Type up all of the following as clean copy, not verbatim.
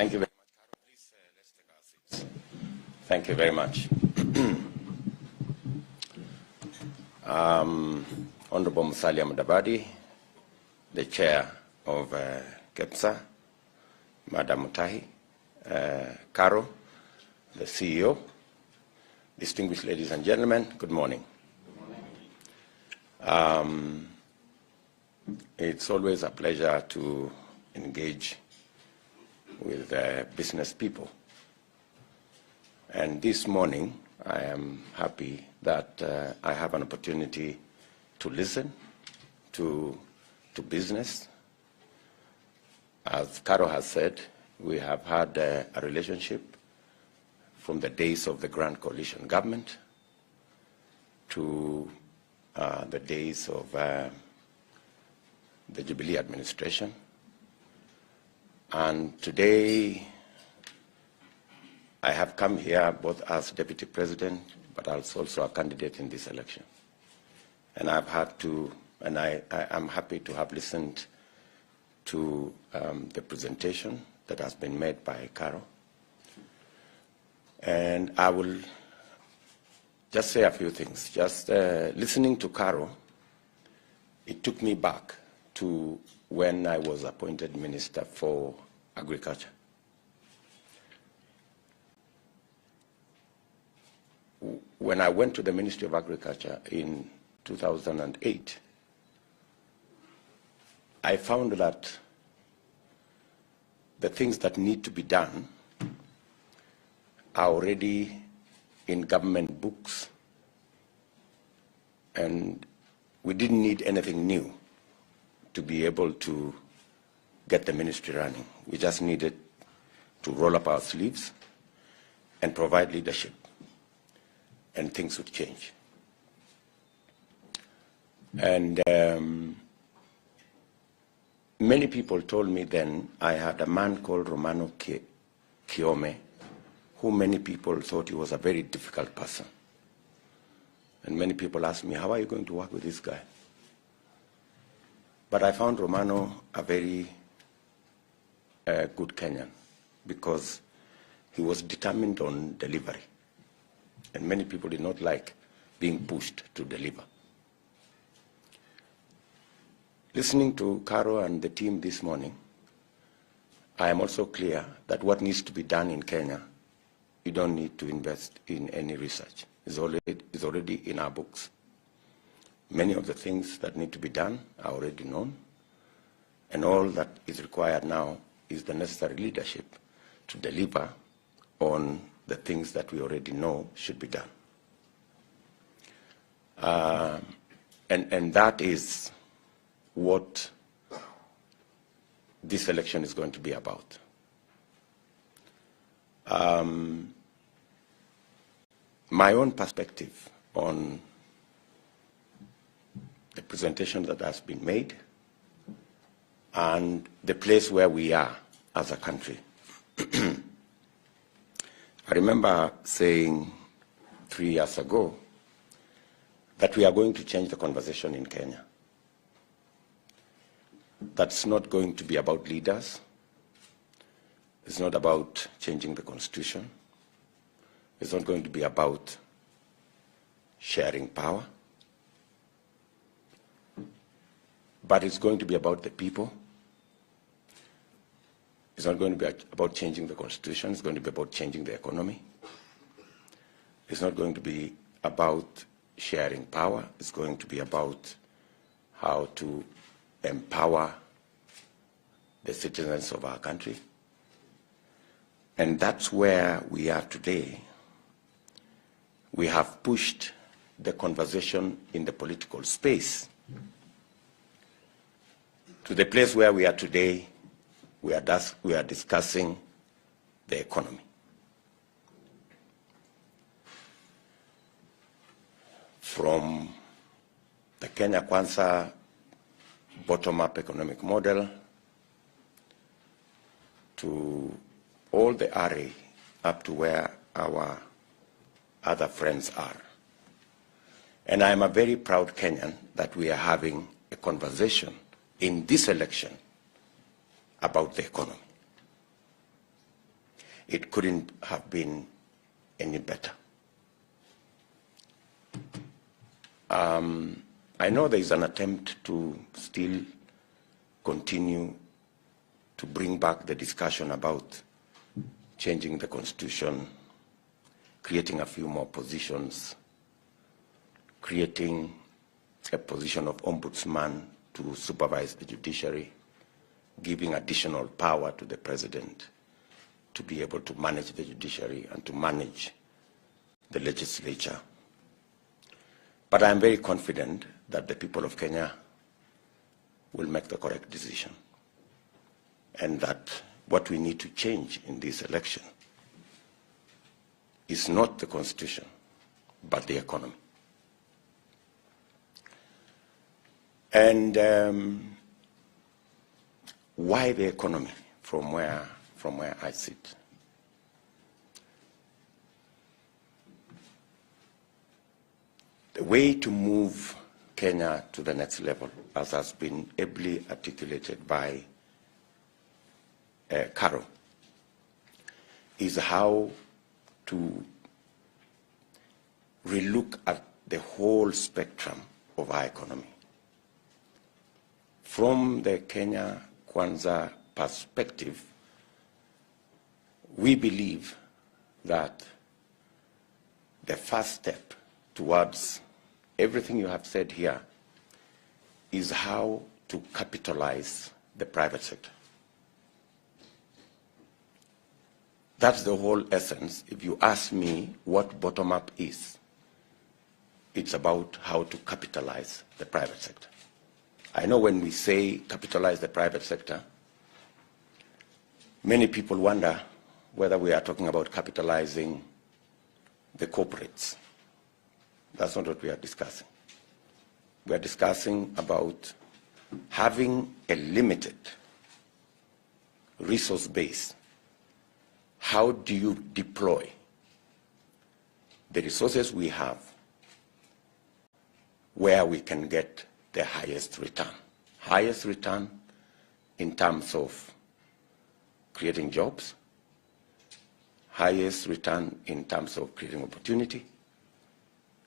Thank you very much, Carol. Please, let's take our seats. Thank you very much. Honorable Musalia Mudavadi, the chair of Kepsa, Madam Mutahi, Carol, the CEO, distinguished ladies and gentlemen, good morning. It's always a pleasure to engage with business people. And this morning, I am happy that I have an opportunity to listen to business. As Caro has said, we have had a relationship from the days of the Grand Coalition government to the days of the Jubilee administration. And today, I have come here both as Deputy President, but as also a candidate in this election. And I've had to, and I am happy to have listened to the presentation that has been made by Caro. And I will just say a few things. Just listening to Caro, it took me back to when I was appointed Minister for Agriculture. When I went to the Ministry of Agriculture in 2008, I found that the things that need to be done are already in government books, and we didn't need anything new to be able to get the ministry running. We just needed to roll up our sleeves and provide leadership, and things would change. And many people told me then I had a man called Romano Kiome, who many people thought he was a very difficult person. And many people asked me, how are you going to work with this guy? But I found Romano a very good Kenyan, because he was determined on delivery. And many people did not like being pushed to deliver. Listening to Caro and the team this morning, I am also clear that what needs to be done in Kenya, you don't need to invest in any research. It's already in our books. Many of the things that need to be done are already known, and all that is required now is the necessary leadership to deliver on the things that we already know should be done. And that is what this election is going to be about. My own perspective on the presentation that has been made and the place where we are as a country. I remember saying 3 years ago that we are going to change the conversation in Kenya. That's not going to be about leaders. It's not about changing the constitution. It's not going to be about sharing power. But it's going to be about the people. It's not going to be about changing the constitution. It's going to be about changing the economy. It's not going to be about sharing power. It's going to be about how to empower the citizens of our country. And that's where we are today. We have pushed the conversation in the political space to the place where we are today. We are discussing the economy. From the Kenya Kwanza'S bottom-up economic model to all the array up to where our other friends are. And I am a very proud Kenyan that we are having a conversation in this election about the economy. It couldn't have been any better. I know there is an attempt to still continue to bring back the discussion about changing the Constitution, creating a few more positions, creating a position of ombudsman to supervise the judiciary, giving additional power to the president to be able to manage the judiciary and to manage the legislature. But I am very confident that the people of Kenya will make the correct decision, and that what we need to change in this election is not the Constitution, but the economy. And why the economy from where I sit? The way to move Kenya to the next level, as has been ably articulated by Carol, is how to relook at the whole spectrum of our economy. From the Kenya Kwanza'S perspective, we believe that the first step towards everything you have said here is how to capitalize the private sector. That's the whole essence. If you ask me what bottom-up is, it's about how to capitalize the private sector. I know when we say capitalize the private sector, many people wonder whether we are talking about capitalizing the corporates. That's not what we are discussing. We are discussing about having a limited resource base. How do you deploy the resources we have where we can get the highest return? Highest return in terms of creating jobs, highest return in terms of creating opportunity,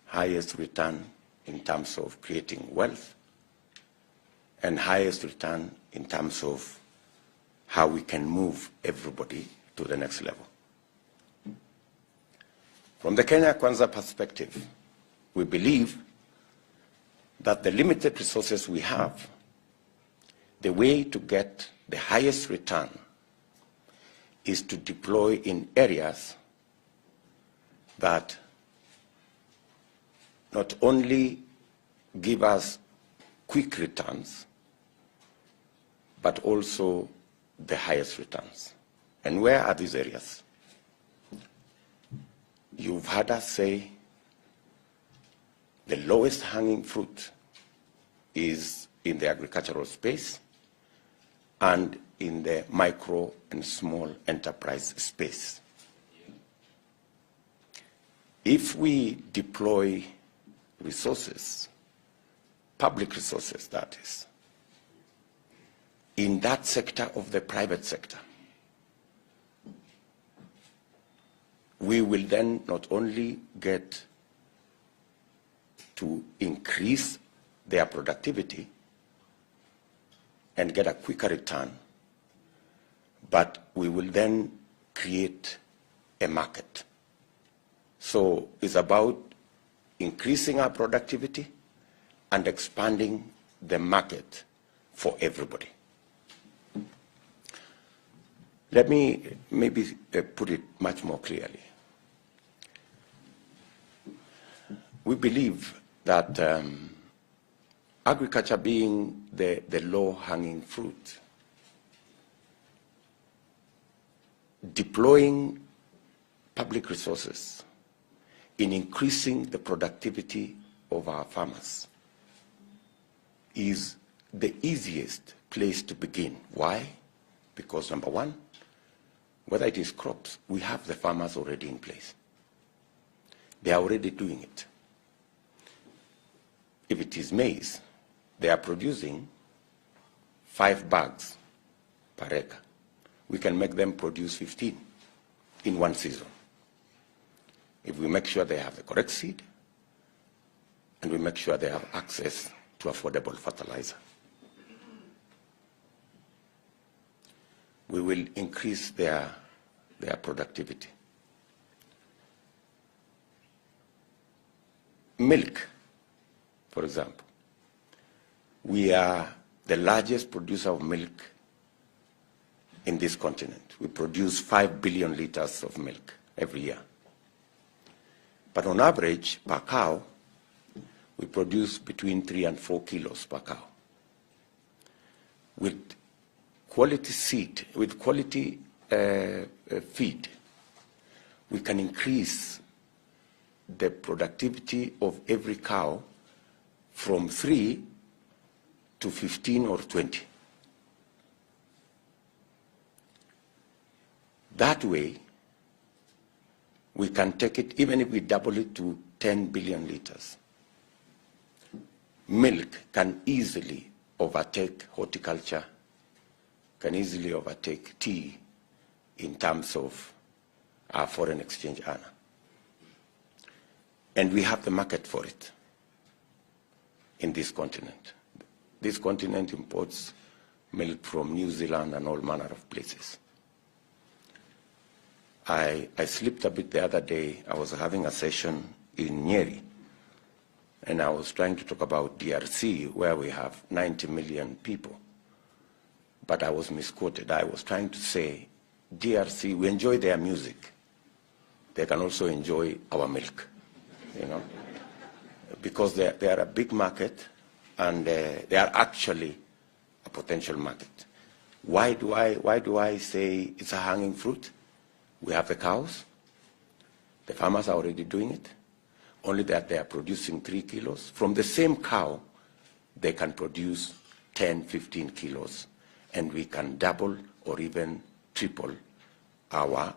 highest return in terms of creating wealth, and highest return in terms of how we can move everybody to the next level. From the Kenya Kwanza'S perspective, we believe that the limited resources we have, the way to get the highest return is to deploy in areas that not only give us quick returns, but also the highest returns. And where are these areas? You've heard us say the lowest hanging fruit is in the agricultural space and in the micro and small enterprise space. If we deploy resources, public resources that is, in that sector of the private sector, we will then not only get to increase their productivity and get a quicker return, but we will then create a market. So it's about increasing our productivity and expanding the market for everybody. Let me maybe put it much more clearly. We believe that agriculture being the low-hanging fruit, deploying public resources in increasing the productivity of our farmers is the easiest place to begin. Why? Because number one, whether it is crops, we have the farmers already in place. They are already doing it. If it is maize, they are producing 5 bags per acre. We can make them produce 15. in one season. If we make sure they have the correct seed, and we make sure they have access to affordable fertilizer, we will increase their productivity. Milk, for example. We are the largest producer of milk in this continent. We produce 5 billion liters of milk every year. But on average, per cow, we produce between 3 and 4 kilos per cow. With quality seed, with quality feed, we can increase the productivity of every cow from 3 to 15 or 20. That way, we can take it, even if we double it to 10 billion liters. Milk can easily overtake horticulture, can easily overtake tea in terms of our foreign exchange earner. And we have the market for it in this continent. This continent imports milk from New Zealand and all manner of places. I slipped a bit the other day. I was having a session in Nyeri, and I was trying to talk about DRC, where we have 90 million people. But I was misquoted. I was trying to say, DRC, we enjoy their music. They can also enjoy our milk, you know, because they are a big market, and they are actually a potential market. Why do I say it's a hanging fruit? We have the cows. The farmers are already doing it, only that they are producing 3 kilos. From the same cow, they can produce 10, 15 kilos, and we can double or even triple our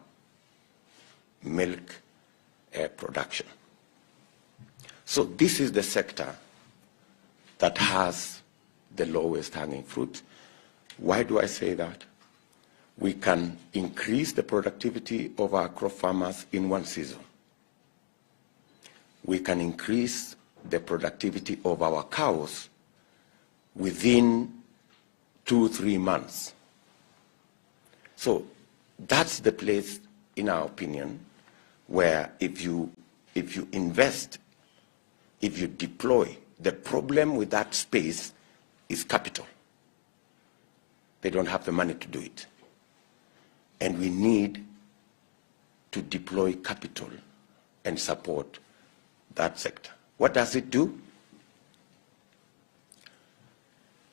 milk production. So this is the sector that has the lowest hanging fruit. Why do I say that? We can increase the productivity of our crop farmers in one season. We can increase the productivity of our cows within 2-3 months. So that's the place, in our opinion, where if you invest, if you deploy, the problem with that space is capital. They don't have the money to do it. And we need to deploy capital and support that sector. What does it do?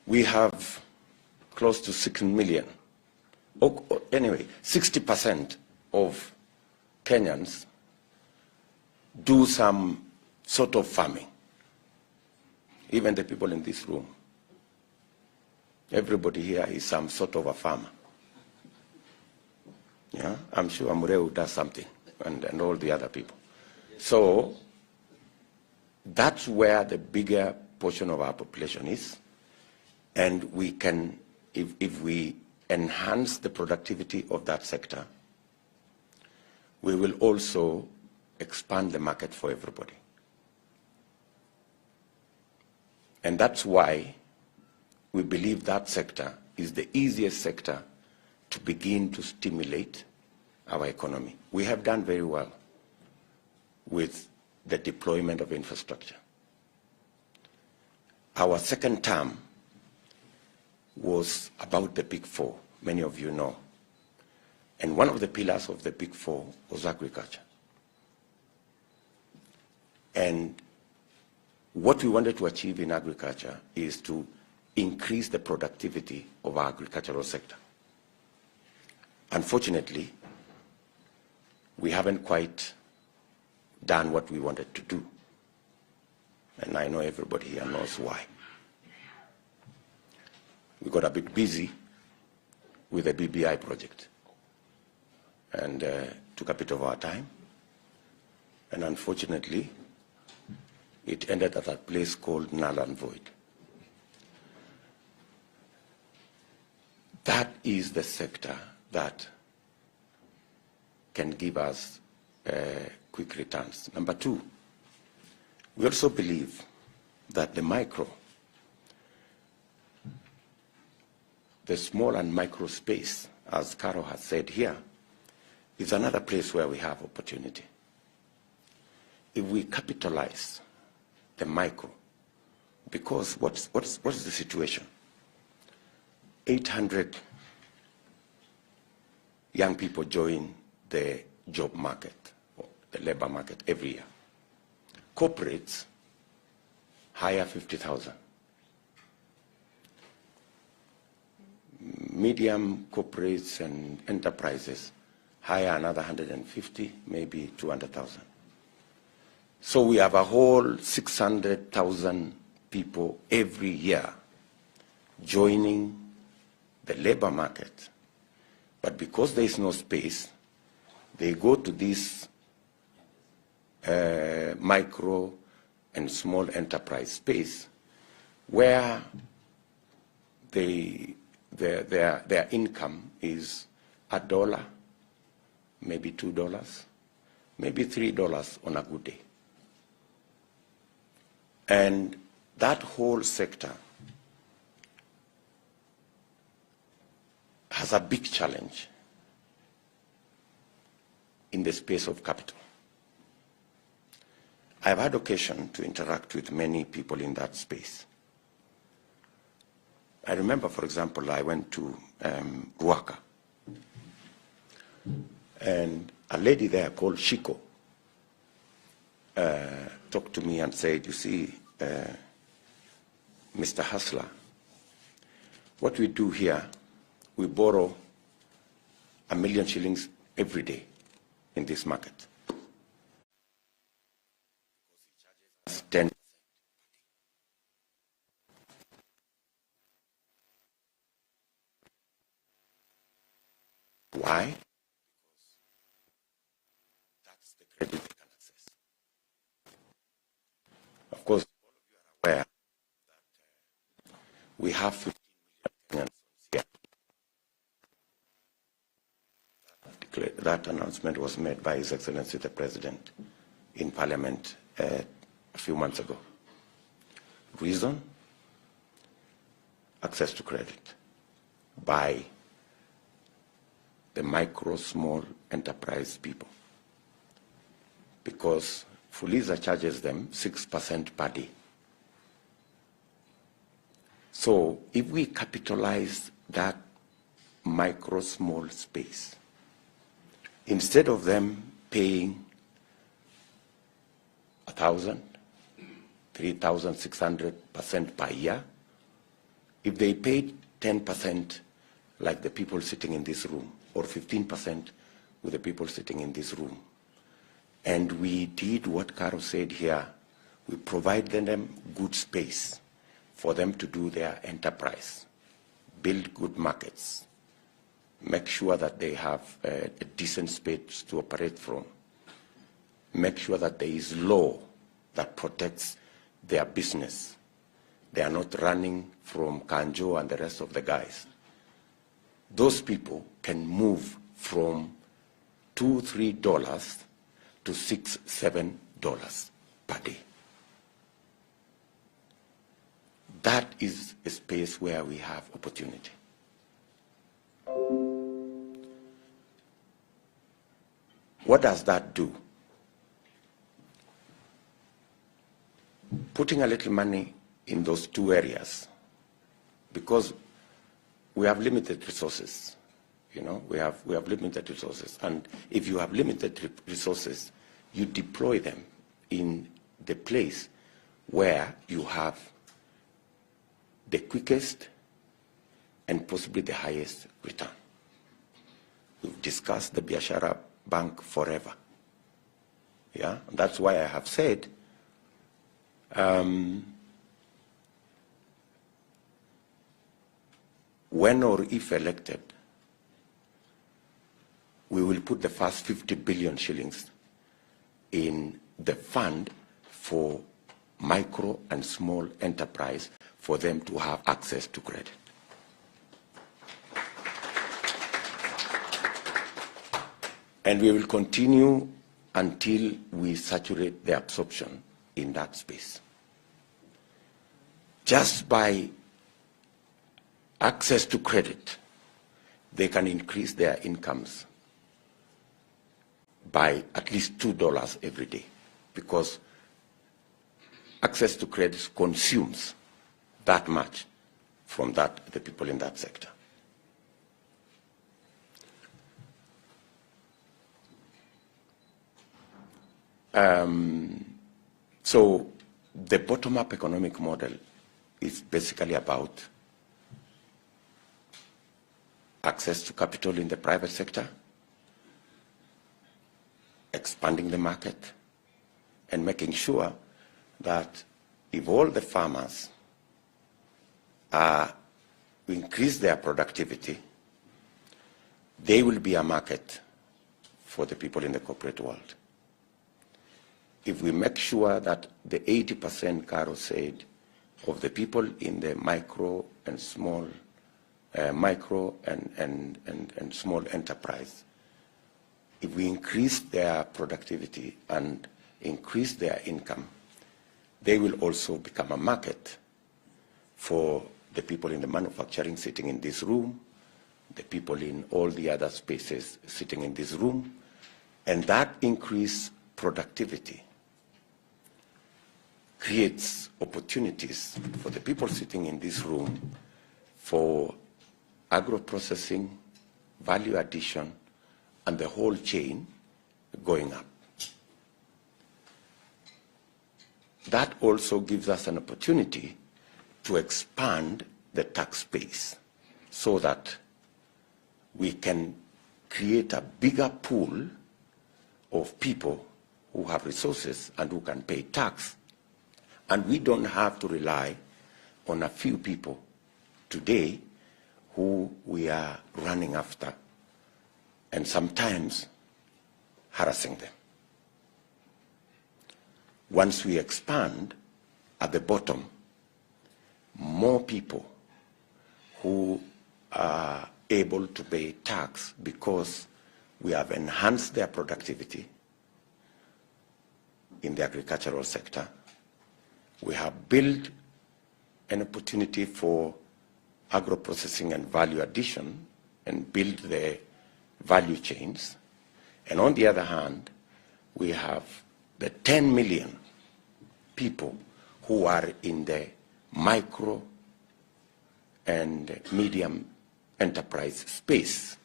We have close to 6 million. Anyway, 60% of Kenyans do some sort of farming. Even the people in this room. Everybody here is some sort of a farmer. Yeah, I'm sure Amureu does something, and all the other people. So that's where the bigger portion of our population is, and we can, if we enhance the productivity of that sector, we will also expand the market for everybody. And that's why we believe that sector is the easiest sector to begin to stimulate our economy. We have done very well with the deployment of infrastructure. Our second term was about the Big Four, many of you know. And one of the pillars of the Big Four was agriculture. And what we wanted to achieve in agriculture is to increase the productivity of our agricultural sector. Unfortunately, we haven't quite done what we wanted to do. And I know everybody here knows why. We got a bit busy with the BBI project and took a bit of our time. And unfortunately, it ended at a place called null and void. That is the sector that can give us quick returns. Number two, we also believe that the small and micro space, as Carol has said here, is another place where we have opportunity. If we capitalize the micro, because what's the situation? 800 young people join the job market, or the labor market every year. Corporates hire 50,000. Medium corporates and enterprises hire another 150, maybe 200,000. So we have a whole 600,000 people every year joining the labor market. But because there is no space, they go to this micro and small enterprise space where their income is $1, maybe $2, maybe $3 on a good day. And that whole sector has a big challenge in the space of capital. I've had occasion to interact with many people in that space. I remember, for example, I went to Ruaka, and a lady there called Shiko talked to me and said, you see, Mr. Hustler, what we do here, we borrow 1 million shillings every day in this market. 10. Why? That's the credit we can access. Of course, all of you are aware that we have 15 million Kenyans here. That announcement was made by His Excellency the President in Parliament a few months ago. Reason? Access to credit by the micro, small enterprise people. Because Fuliza charges them 6% per day. So if we capitalize that micro, small space, instead of them paying 1,000, 3,600% per year, if they paid 10% like the people sitting in this room, or 15% with the people sitting in this room, and we did what Carol said here, we provided them good space for them to do their enterprise, build good markets, make sure that they have a decent space to operate from, make sure that there is law that protects their business. They are not running from Kanjo and the rest of the guys. Those people can move from $2, $3 to $6, $7 per day. That is a space where we have opportunity. What does that do? Putting a little money in those two areas, because we have limited resources. You know, we have limited resources, and if you have limited resources, you deploy them in the place where you have the quickest and possibly the highest return. We've discussed the Biashara Bank forever. Yeah, that's why I have said when or if elected, we will put the first 50 billion shillings in the fund for micro and small enterprise for them to have access to credit. And we will continue until we saturate the absorption in that space. Just by access to credit, they can increase their incomes by at least $2 every day, because access to credit consumes that much from the people in that sector. So the bottom-up economic model is basically about access to capital in the private sector, expanding the market, and making sure that if all the farmers increase their productivity, there will be a market for the people in the corporate world. If we make sure that the 80%, Caro said, of the people in the micro and small small enterprise, if we increase their productivity and increase their income, they will also become a market for the people in the manufacturing sitting in this room, the people in all the other spaces sitting in this room, and that increased productivity creates opportunities for the people sitting in this room for agro-processing, value addition, and the whole chain going up. That also gives us an opportunity to expand the tax base so that we can create a bigger pool of people who have resources and who can pay tax. And we don't have to rely on a few people today who we are running after and sometimes harassing them. Once we expand at the bottom, more people who are able to pay tax because we have enhanced their productivity in the agricultural sector. We have built an opportunity for agro-processing and value addition and build the value chains. And on the other hand, we have the 10 million people who are in the micro and medium enterprise space.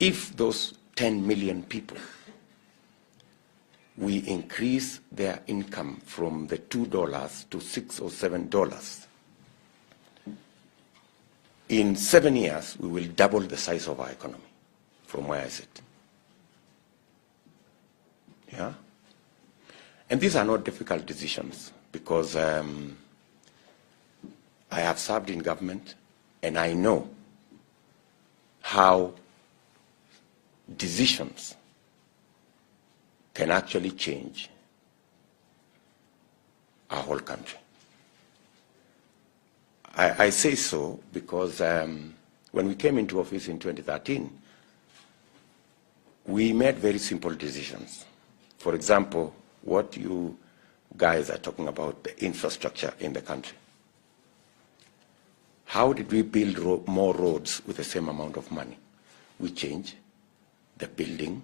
If those 10 million people, we increase their income from the $2 to $6 or $7, in 7 years, we will double the size of our economy from where I sit. Yeah? And these are not difficult decisions because I have served in government and I know how decisions can actually change our whole country. I say so because when we came into office in 2013, we made very simple decisions. For example, what you guys are talking about, the infrastructure in the country. How did we build more roads with the same amount of money? We changed the building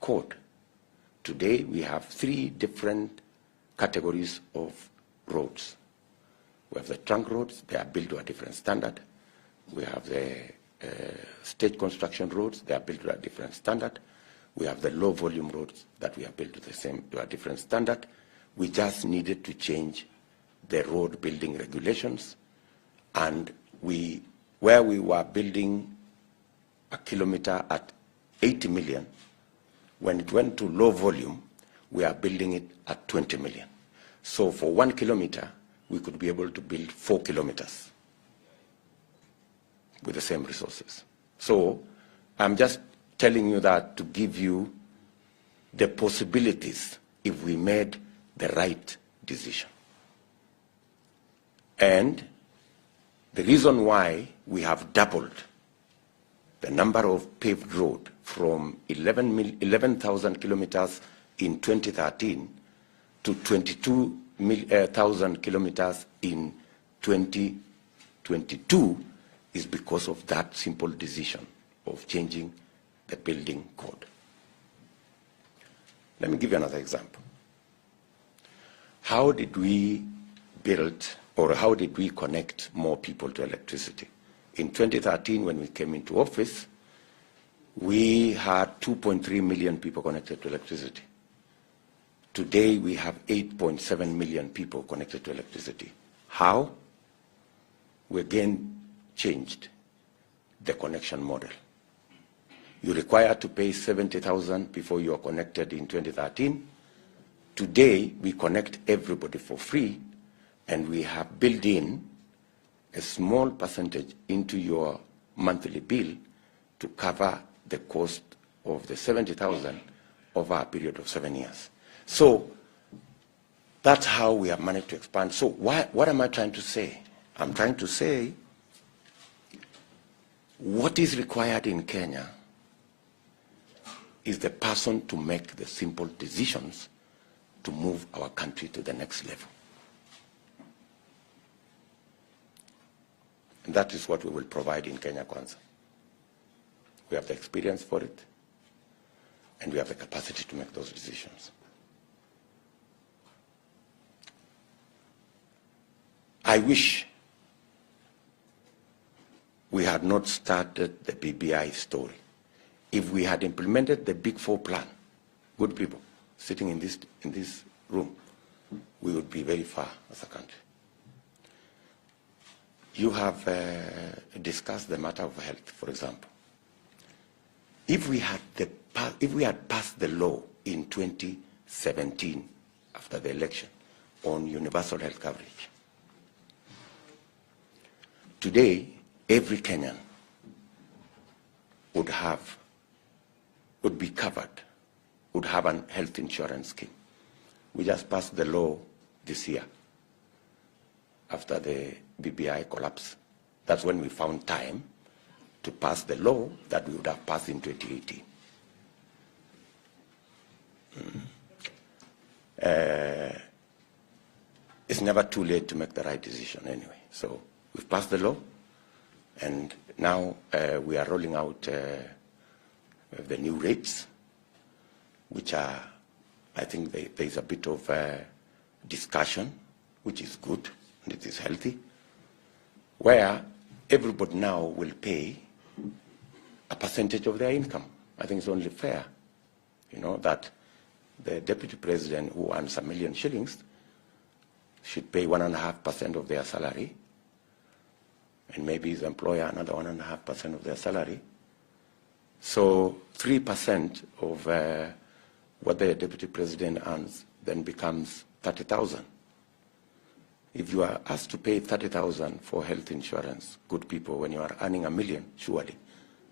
code. Today, we have 3 different categories of roads. We have the trunk roads, they are built to a different standard. We have the stage construction roads, they are built to a different standard. We have the low volume roads that we are built to a different standard. We just needed to change the road building regulations. And where we were building a kilometer at 80 million, when it went to low volume, we are building it at 20 million. So for 1 kilometer, we could be able to build 4 kilometers with the same resources. So I'm just telling you that to give you the possibilities if we made the right decision. And the reason why we have doubled the number of paved road from 11,000 kilometers in 2013 to 22,000 kilometers in 2022 is because of that simple decision of changing the building code. Let me give you another example. How did we build, or how did we connect more people to electricity? In 2013, when we came into office, we had 2.3 million people connected to electricity. Today, we have 8.7 million people connected to electricity. How? We again changed the connection model. You require to pay 70,000 before you are connected in 2013. Today, we connect everybody for free, and we have built in a small percentage into your monthly bill to cover the cost of the 70,000 over a period of 7 years. So that's how we have managed to expand. So what am I trying to say? I'm trying to say what is required in Kenya is the person to make the simple decisions to move our country to the next level. And that is what we will provide in Kenya Kwanza. We have the experience for it, and we have the capacity to make those decisions. I wish we had not started the BBI story. If we had implemented the Big Four plan, good people sitting in this room, we would be very far as a country. You have discussed the matter of health, for example. If we had passed the law in 2017 after the election on universal health coverage, today every Kenyan would be covered, would have a health insurance scheme. We just passed the law this year after the BBI collapse. That's when we found time to pass the law that we would have passed in 2018. It's never too late to make the right decision anyway. So we've passed the law, and now we are rolling out the new rates, which are, I think there's a bit of discussion, which is good, and it is healthy, where everybody now will pay a percentage of their income. I think it's only fair, that the deputy president who earns $1 million shillings should pay 1.5% of their salary, and maybe his employer another 1.5% of their salary. So 3% of what the deputy president earns then becomes 30,000. If you are asked to pay 30,000 for health insurance, good people, when you are earning $1 million, surely,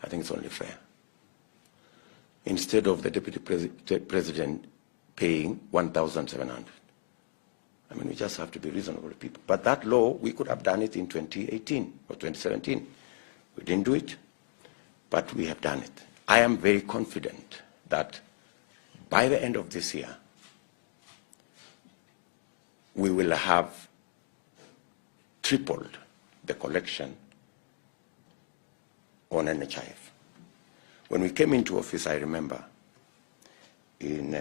I think it's only fair. Instead of the deputy president paying 1,700. I mean, we just have to be reasonable people. But that law, we could have done it in 2018 or 2017. We didn't do it, but we have done it. I am very confident that by the end of this year, we will have tripled the collection on NHIF. When we came into office, I remember, in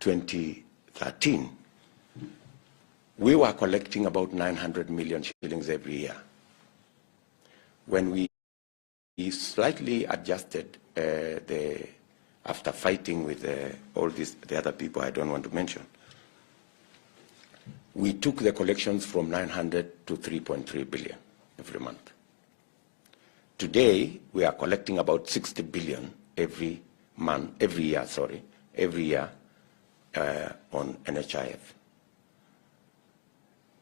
2013, we were collecting about 900 million shillings every year. When we slightly adjusted after fighting with all the other people I don't want to mention, we took the collections from 900 to 3.3 billion every month. Today, we are collecting about 60 billion every year on NHIF.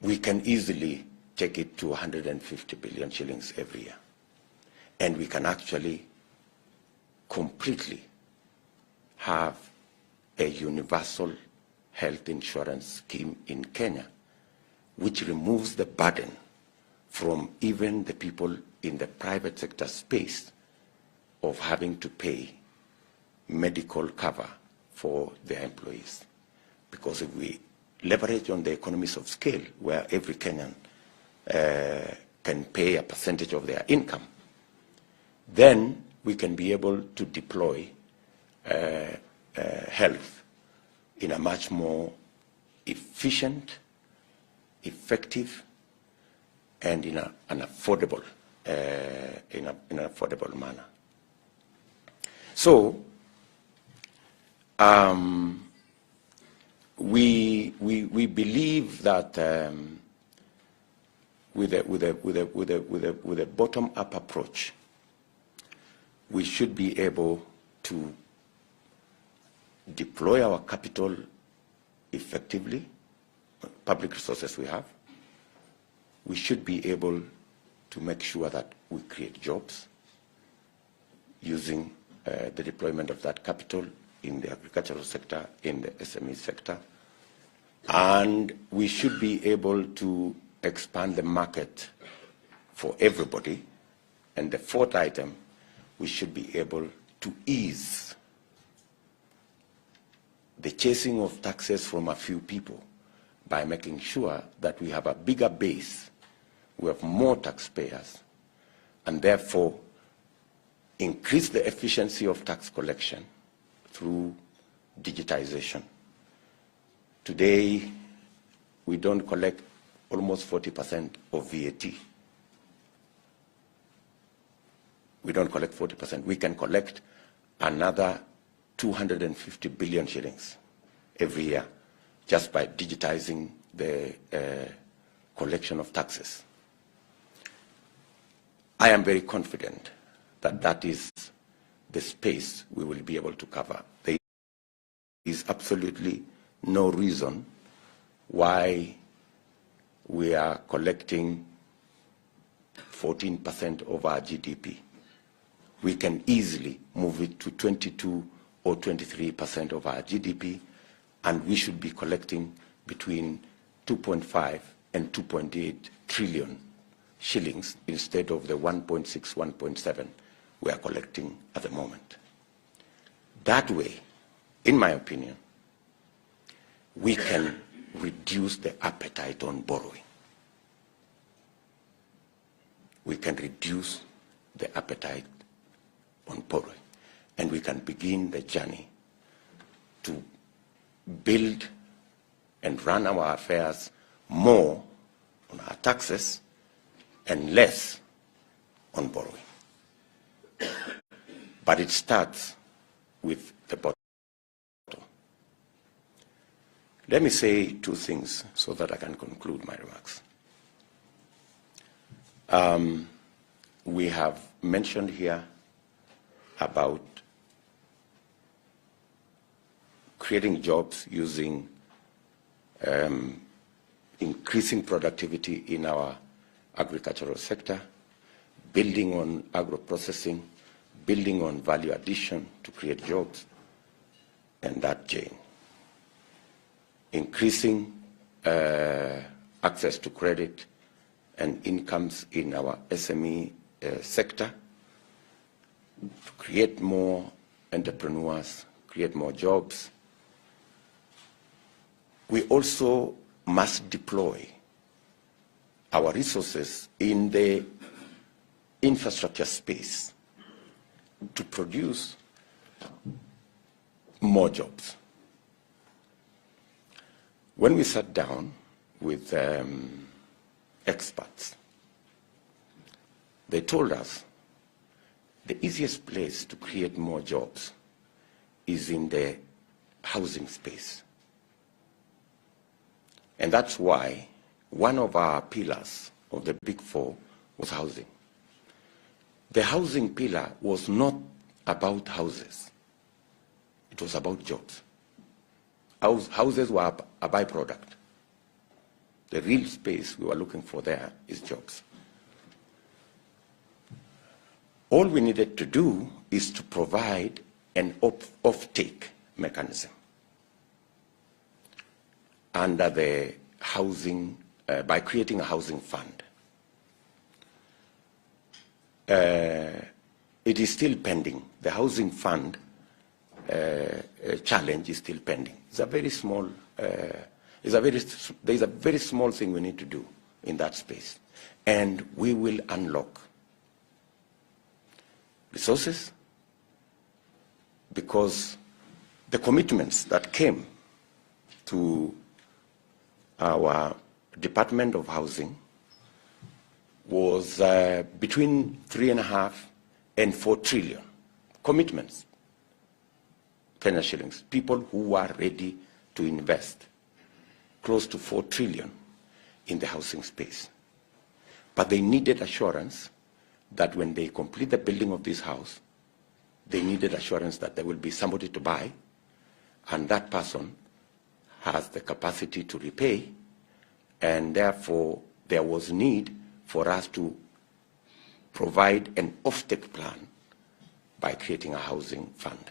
We can easily take it to 150 billion shillings every year. And we can actually completely have a universal health insurance scheme in Kenya, which removes the burden from even the people in the private sector space of having to pay medical cover for their employees. Because if we leverage on the economies of scale, where every Kenyan can pay a percentage of their income, then we can be able to deploy health in a much more efficient, effective, and in an affordable, manner. So we believe that with a bottom-up approach, we should be able to deploy our capital effectively, public resources we have. We should be able to make sure that we create jobs using the deployment of that capital in the agricultural sector, in the SME sector. And we should be able to expand the market for everybody. And the fourth item, we should be able to ease the chasing of taxes from a few people by making sure that we have a bigger base, we have more taxpayers, and therefore increase the efficiency of tax collection through digitization. Today, we don't collect almost 40% of VAT. We don't collect 40%. We can collect another 250 billion shillings every year just by digitizing the collection of taxes. I am very confident that that is the space we will be able to cover. There is absolutely no reason why we are collecting 14% of our GDP. We can easily move it to 22 or 23% of our GDP, and we should be collecting between 2.5 and 2.8 trillion shillings instead of the 1.6, 1.7 we are collecting at the moment. That way, in my opinion, we can reduce the appetite on borrowing. We can reduce the appetite on borrowing, and we can begin the journey to build and run our affairs more on our taxes and less on borrowing. But it starts with the bottom. Let me say two things so that I can conclude my remarks. We have mentioned here about creating jobs using increasing productivity in our agricultural sector, building on agro-processing, building on value addition to create jobs, and that chain. Increasing access to credit and incomes in our SME sector, to create more entrepreneurs, create more jobs. We also must deploy our resources in the infrastructure space to produce more jobs. When we sat down with experts, they told us the easiest place to create more jobs is in the housing space. And that's why one of our pillars of the Big Four was housing. The housing pillar was not about houses. It was about jobs. Houses were a byproduct. The real space we were looking for there is jobs. All we needed to do is to provide an off-take mechanism under the housing, by creating a housing fund. it is still pending. The housing fund challenge is still pending. It's a very small, there is a very small thing we need to do in that space. And we will unlock resources, because the commitments that came to our Department of Housing was between 3.5 and 4 trillion commitments, Kenya shillings, people who are ready to invest close to 4 trillion in the housing space. But they needed assurance that when they complete the building of this house, they needed assurance that there will be somebody to buy, and that person has the capacity to repay, and therefore there was need for us to provide an offtake plan by creating a housing fund.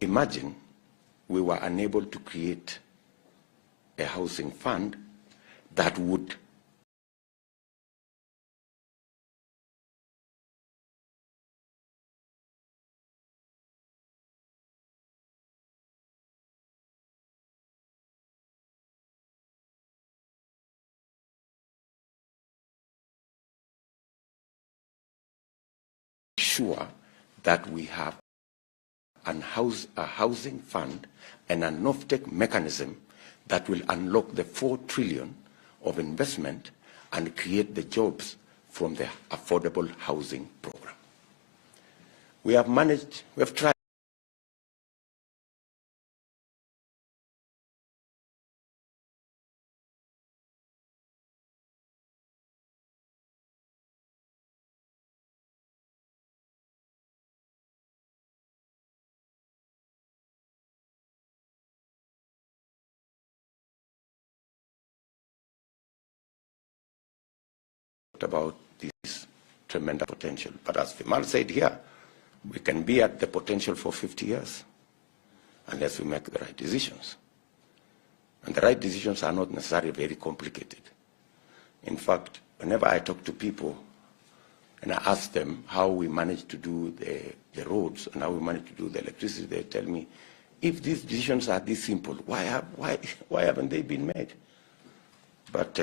Imagine we were unable to create a housing fund that would sure that we have a housing fund and an offtake mechanism that will unlock the 4 trillion of investment and create the jobs from the affordable housing program. We have managed, we have tried about this tremendous potential. But as Vimal said here, we can be at the potential for 50 years unless we make the right decisions. And the right decisions are not necessarily very complicated. In fact, whenever I talk to people and I ask them how we manage to do the roads and how we manage to do the electricity, they tell me, if these decisions are this simple, why haven't they been made? But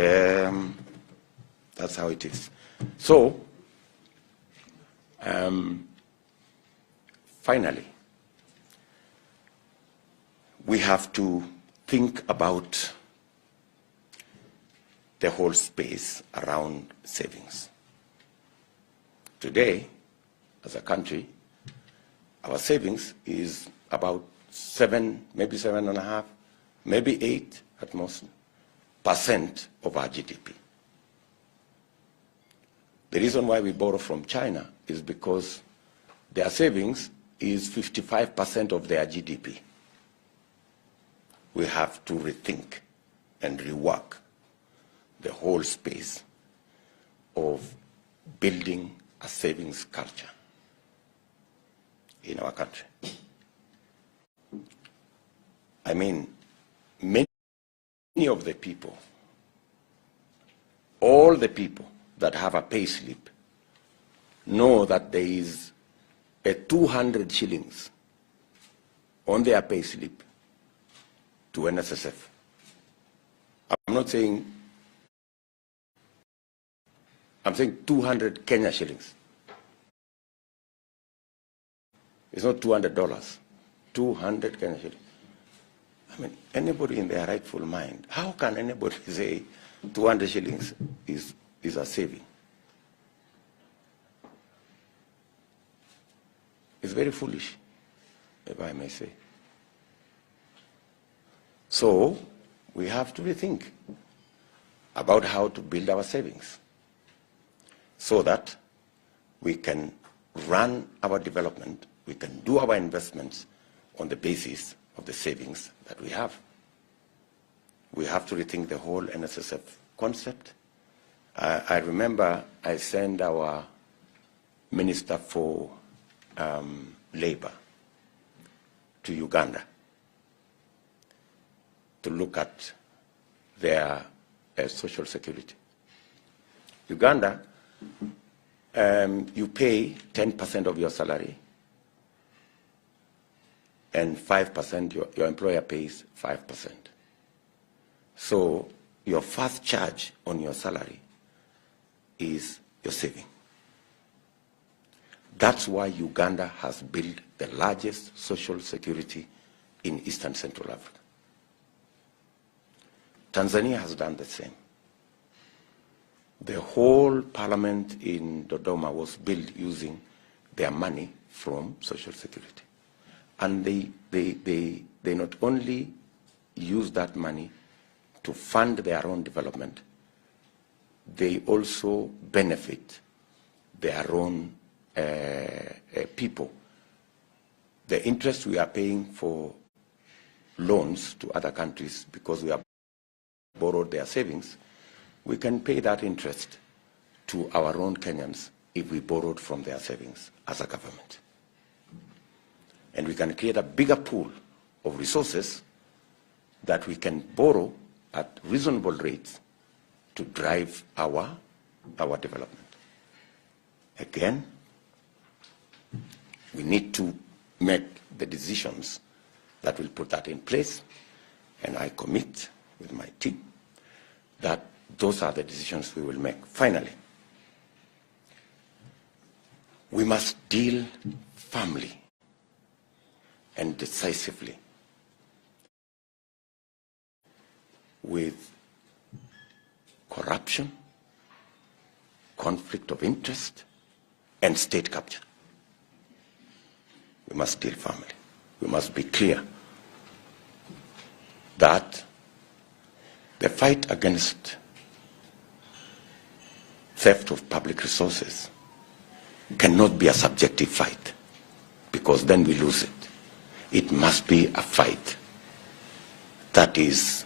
that's how it is. So, finally, we have to think about the whole space around savings. Today, as a country, our savings is about 7, maybe 7.5, maybe 8 at most % of our GDP. The reason why we borrow from China is because their savings is 55% of their GDP. We have to rethink and rework the whole space of building a savings culture in our country. I mean, many of the people, all the people that have a pay slip know that there is a 200 shillings on their pay slip to NSSF. I'm not saying, I'm saying 200 Kenya shillings. It's not $200, 200 Kenya shillings. I mean, anybody in their rightful mind, how can anybody say 200 shillings is a saving? It's very foolish, if I may say. So we have to rethink about how to build our savings so that we can run our development, we can do our investments on the basis of the savings that we have. We have to rethink the whole NSSF concept. I remember I sent our Minister for Labor to Uganda to look at their social security. Uganda you pay 10% of your salary, and 5%, your employer pays 5%. So your first charge on your salary is your saving. That's why Uganda has built the largest social security in Eastern Central Africa. Tanzania has done the same. The whole parliament in Dodoma was built using their money from Social Security. And they not only use that money to fund their own development, they also benefit their own people. The interest we are paying for loans to other countries because we have borrowed their savings, we can pay that interest to our own Kenyans if we borrowed from their savings as a government. And we can create a bigger pool of resources that we can borrow at reasonable rates to drive our development. Again, we need to make the decisions that will put that in place, and I commit with my team that those are the decisions we will make. Finally, we must deal firmly and decisively with corruption, conflict of interest, and state capture. We must deal firmly. We must be clear that the fight against theft of public resources cannot be a subjective fight, because then we lose it. It must be a fight that is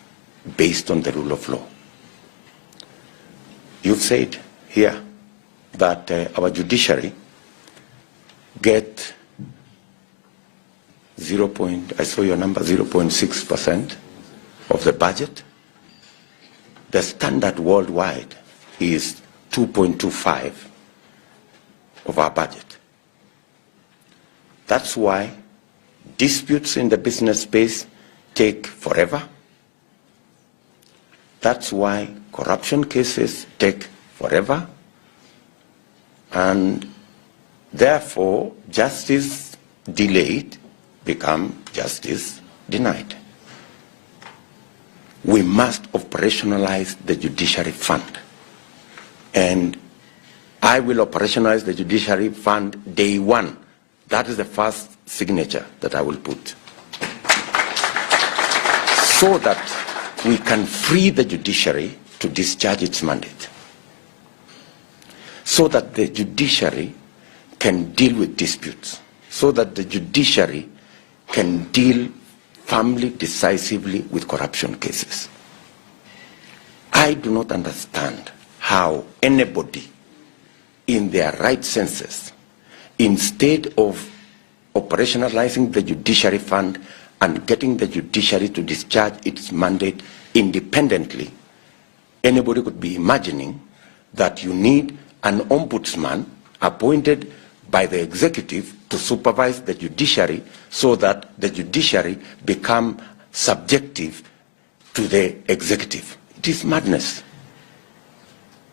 based on the rule of law. You've said here that our judiciary get I saw your number, 0.6% of the budget. The standard worldwide is 2.25 of our budget. That's why disputes in the business space take forever. That's why corruption cases take forever. And therefore, justice delayed become justice denied. We must operationalize the judiciary fund. And I will operationalize the judiciary fund day one. That is the first signature that I will put. So that we can free the judiciary to discharge its mandate. So that the judiciary can deal with disputes. So that the judiciary can deal firmly, decisively with corruption cases. I do not understand how anybody in their right senses, instead of operationalizing the judiciary fund and getting the judiciary to discharge its mandate independently, anybody could be imagining that you need an ombudsman appointed by the executive to supervise the judiciary so that the judiciary become subjective to the executive. It is madness.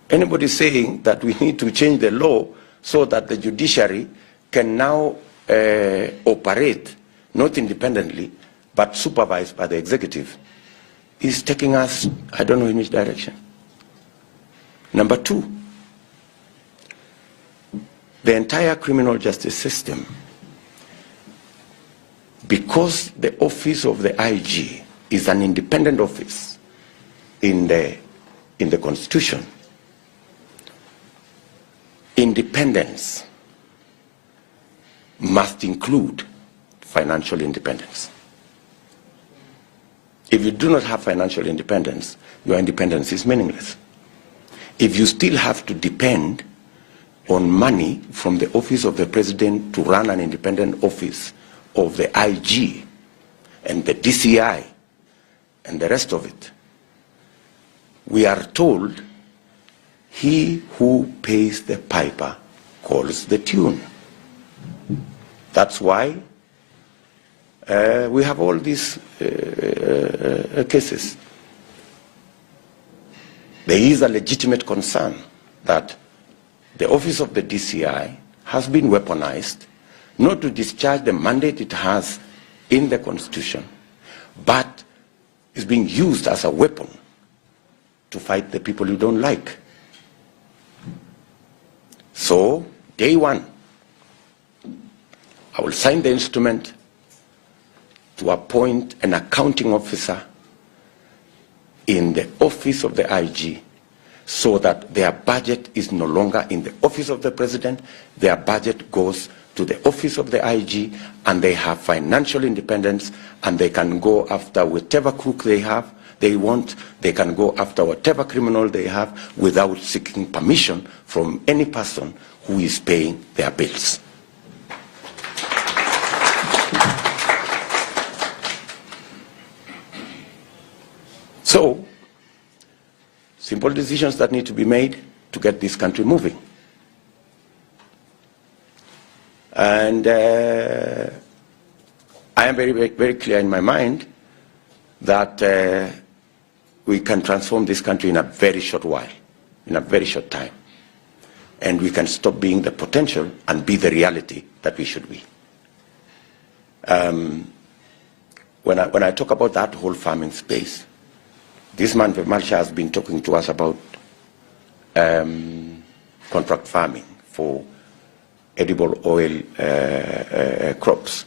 Anybody saying that we need to change the law so that the judiciary can now operate not independently but supervised by the executive is taking us, I don't know in which direction. Number two, the entire criminal justice system, because the office of the IG is an independent office in the Constitution, independence must include financial independence. If you do not have financial independence, your independence is meaningless. If you still have to depend on money from the office of the president to run an independent office of the IG and the DCI and the rest of it, we are told he who pays the piper calls the tune. That's why we have all these cases. There is a legitimate concern that the office of the DCI has been weaponized, not to discharge the mandate it has in the Constitution, but is being used as a weapon to fight the people you don't like. So, day one, I will sign the instrument to appoint an accounting officer in the office of the IG, so that their budget is no longer in the office of the president, their budget goes to the office of the IG, and they have financial independence, and they can go after whatever crook they want, they can go after whatever criminal they have without seeking permission from any person who is paying their bills. So, simple decisions that need to be made to get this country moving. And I am very, very clear in my mind that we can transform this country in a very short while, in a very short time. And we can stop being the potential and be the reality that we should be. When I talk about that whole farming space, this man, Vimalsha, has been talking to us about contract farming for edible oil crops.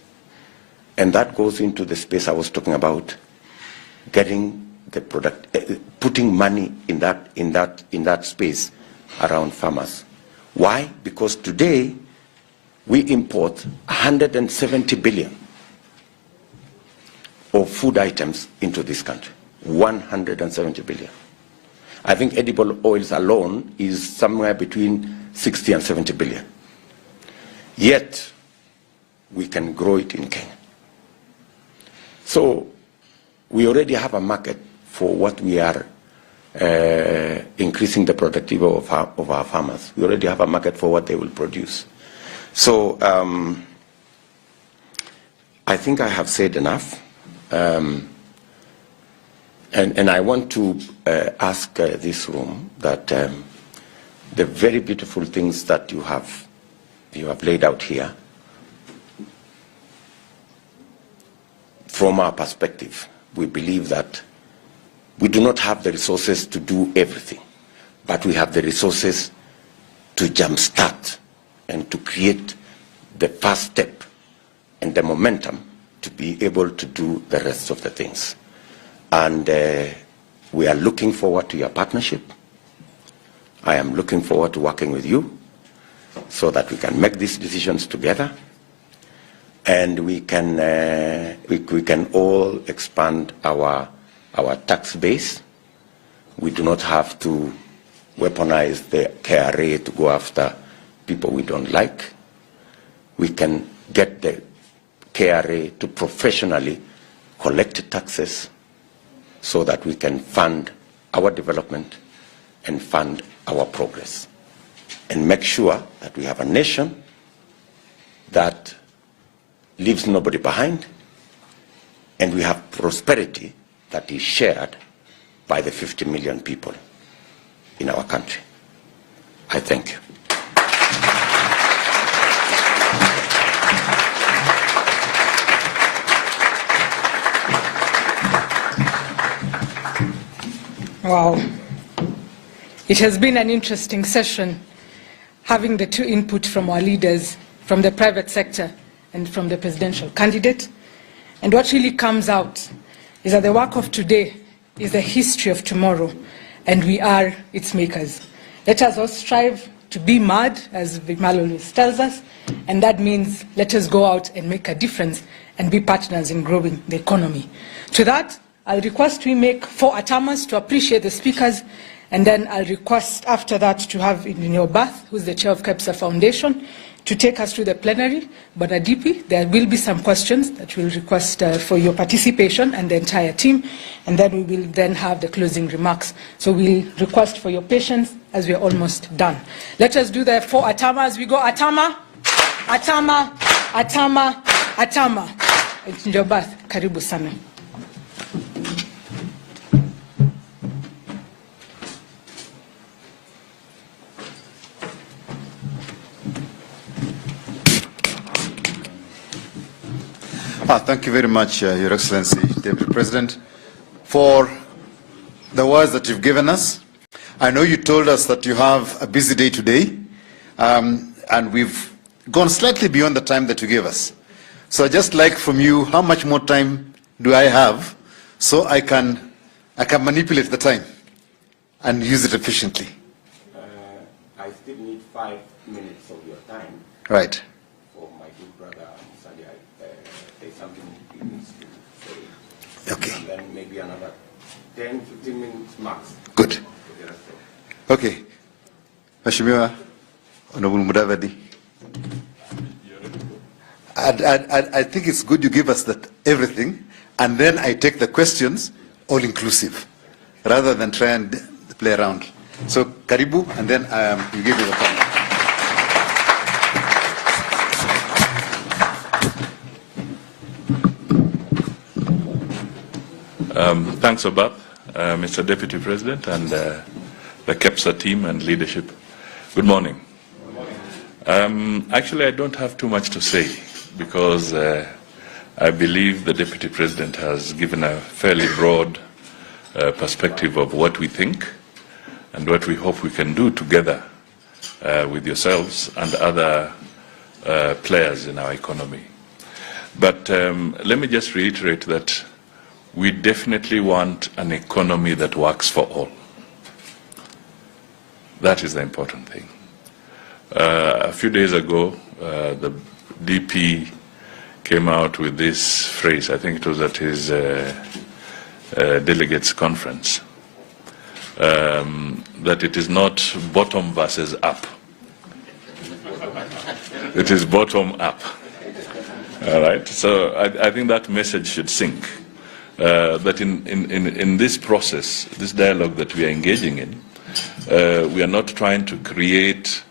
And that goes into the space I was talking about, getting the product, putting money in that space around farmers. Why? Because today we import 170 billion of food items into this country. 170 billion. I think edible oils alone is somewhere between 60 and 70 billion. Yet, we can grow it in Kenya. So, we already have a market for what we are increasing the productivity of our farmers. We already have a market for what they will produce. So, I think I have said enough. And I want to ask this room that the very beautiful things that you have laid out here, from our perspective, we believe that we do not have the resources to do everything, but we have the resources to jumpstart and to create the first step and the momentum to be able to do the rest of the things. And we are looking forward to your partnership. I am looking forward to working with you so that we can make these decisions together, and we can all expand our tax base. We do not have to weaponize the KRA to go after people we don't like. We can get the KRA to professionally collect taxes so that we can fund our development and fund our progress, and make sure that we have a nation that leaves nobody behind, and we have prosperity that is shared by the 50 million people in our country. I thank you. Wow. It has been an interesting session, having the two input from our leaders, from the private sector and from the presidential candidate. And what really comes out is that the work of today is the history of tomorrow, and we are its makers. Let us all strive to be mad, as Vimal always tells us, and that means let us go out and make a difference and be partners in growing the economy. To that, I'll request we make 4 atamas to appreciate the speakers, And then I'll request after that to have Engineer Bath, who's the chair of Kepsa Foundation, to take us through the plenary. But at DP, there will be some questions that we'll request for your participation and the entire team, and then we will then have the closing remarks. So we'll request for your patience as we're almost done. Let us do the 4 Atama as we go. Atama, Atama, Atama, Atama. Engineer Bath, karibu sana. Thank you very much, Your Excellency, Deputy President, for the words that you've given us. I know you told us that you have a busy day today, and we've gone slightly beyond the time that you gave us. So I'd just like from you, how much more time do I have so I can manipulate the time and use it efficiently? I still need 5 minutes of your time. Right. For my good brother, Sally, there's something he needs to say. Okay. And then maybe another 10, 15 minutes max. Good. Okay. Mheshimiwa Honorable Mudavadi. I think it's good you give us that everything, and then I take the questions all inclusive, rather than try and play around. So karibu, and then you give me the time. Thanks, Obab, Mr. Deputy President, and the Kepsa team and leadership. Good morning. Actually, I don't have too much to say because I believe the Deputy President has given a fairly broad perspective of what we think and what we hope we can do together with yourselves and other players in our economy. But let me just reiterate that we definitely want an economy that works for all. That is the important thing. A few days ago, the DP came out with this phrase, I think it was at his delegates conference, that it is not bottom versus up. It is bottom up. All right, so I think that message should sink. That in this process, this dialogue that we are engaging in, we are not trying to create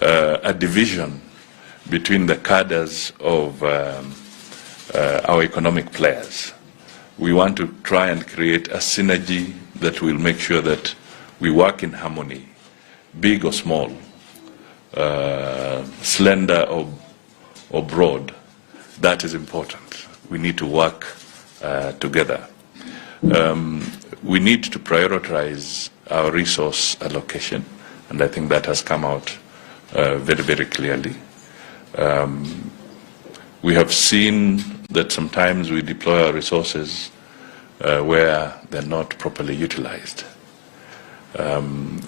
a division between the cadres of our economic players. We want to try and create a synergy that will make sure that we work in harmony, big or small, slender or broad. That is important. We need to work together. We need to prioritize our resource allocation, and I think that has come out very, very clearly. We have seen that sometimes we deploy our resources where they're not properly utilized.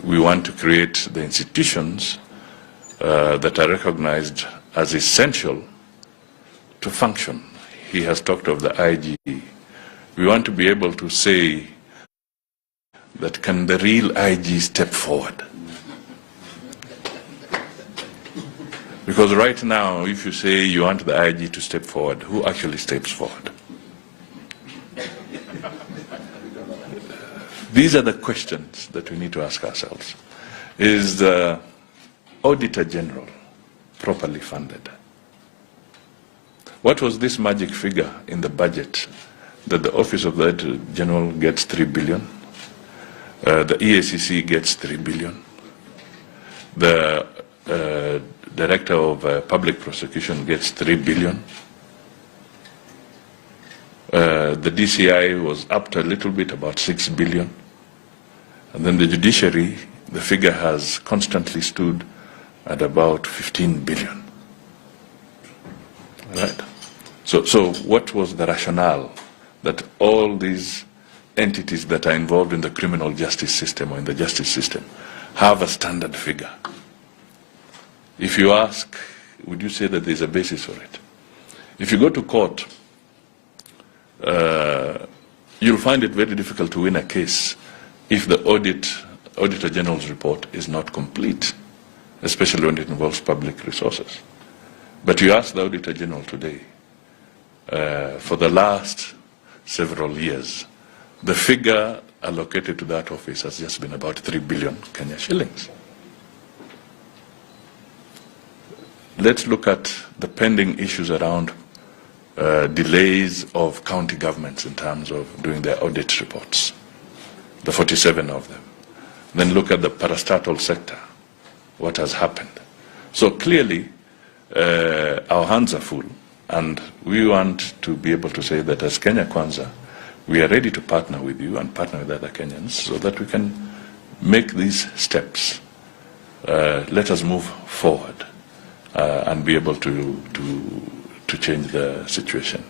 We want to create the institutions that are recognized as essential to function. He has talked of the IG. We want to be able to say that can the real IG step forward? Because right now, if you say you want the IG to step forward, who actually steps forward? These are the questions that we need to ask ourselves. Is the Auditor General properly funded? What was this magic figure in the budget that the Office of the Auditor General gets 3 billion? The EACC gets 3 billion. The Director of Public Prosecution gets 3 billion. The DCI was upped a little bit, about 6 billion. And then the judiciary, the figure has constantly stood at about 15 billion. Right? So what was the rationale that all these entities that are involved in the criminal justice system or in the justice system have a standard figure? If you ask, would you say that there's a basis for it? If you go to court, you'll find it very difficult to win a case if the audit Auditor General's report is not complete, especially when it involves public resources. But you ask the Auditor General today, for the last several years, the figure allocated to that office has just been about 3 billion Kenya shillings. Let's look at the pending issues around delays of county governments in terms of doing their audit reports, the 47 of them. Then look at the parastatal sector, what has happened. So clearly, our hands are full, and we want to be able to say that as Kenya Kwanza, we are ready to partner with you and partner with other Kenyans so that we can make these steps. Let us move forward and be able to change the situation.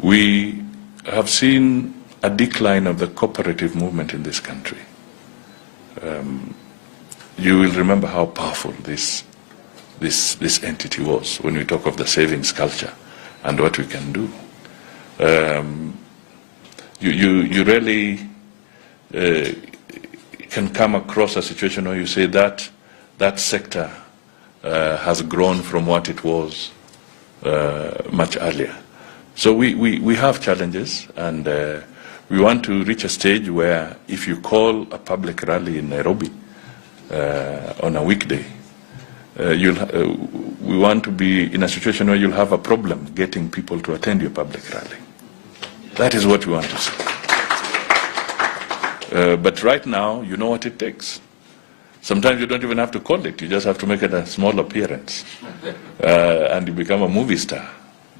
We have seen a decline of the cooperative movement in this country. You will remember how powerful this entity was when we talk of the savings culture and what we can do. You really can come across a situation where you say that that sector has grown from what it was much earlier. So we have challenges, and we want to reach a stage where if you call a public rally in Nairobi on a weekday, we want to be in a situation where you'll have a problem getting people to attend your public rally. That is what we want to see. But right now, you know what it takes. Sometimes you don't even have to call it. You just have to make it a small appearance. And you become a movie star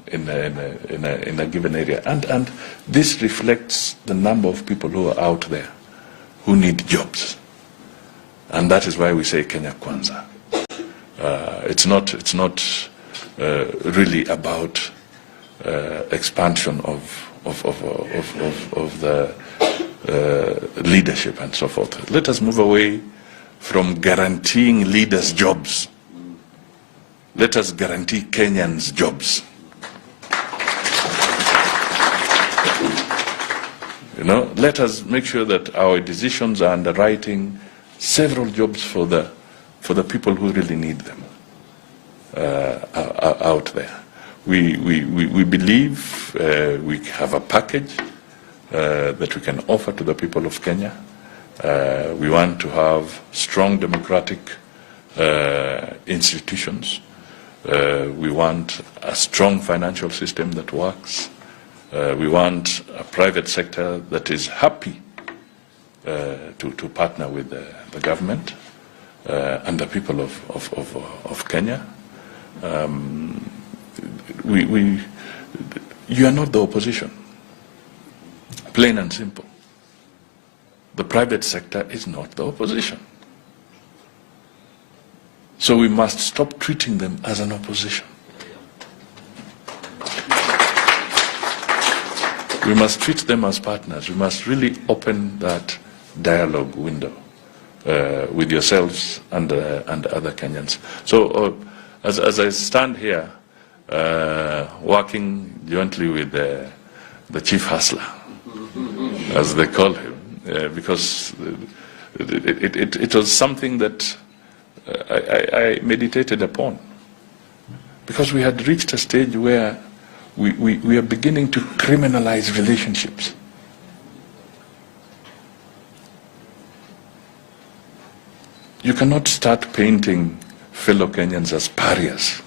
in a given area. And this reflects the number of people who are out there who need jobs. And that is why we say Kenya Kwanza. It's not really about expansion of the leadership and so forth. Let us move away from guaranteeing leaders jobs. Let us guarantee Kenyans jobs. You know, let us make sure that our decisions are underwriting several jobs for the people who really need them out there. We believe we have a package that we can offer to the people of Kenya. We want to have strong democratic institutions. We want a strong financial system that works. We want a private sector that is happy to partner with the government and the people of Kenya. You are not the opposition, plain and simple. The private sector is not the opposition. So we must stop treating them as an opposition. We must treat them as partners. We must really open that dialogue window with yourselves and other Kenyans. So as I stand here, working jointly with the chief hustler, as they call him, because it was something that I meditated upon, because we had reached a stage where we are beginning to criminalize relationships. You cannot start painting fellow Kenyans as pariahs.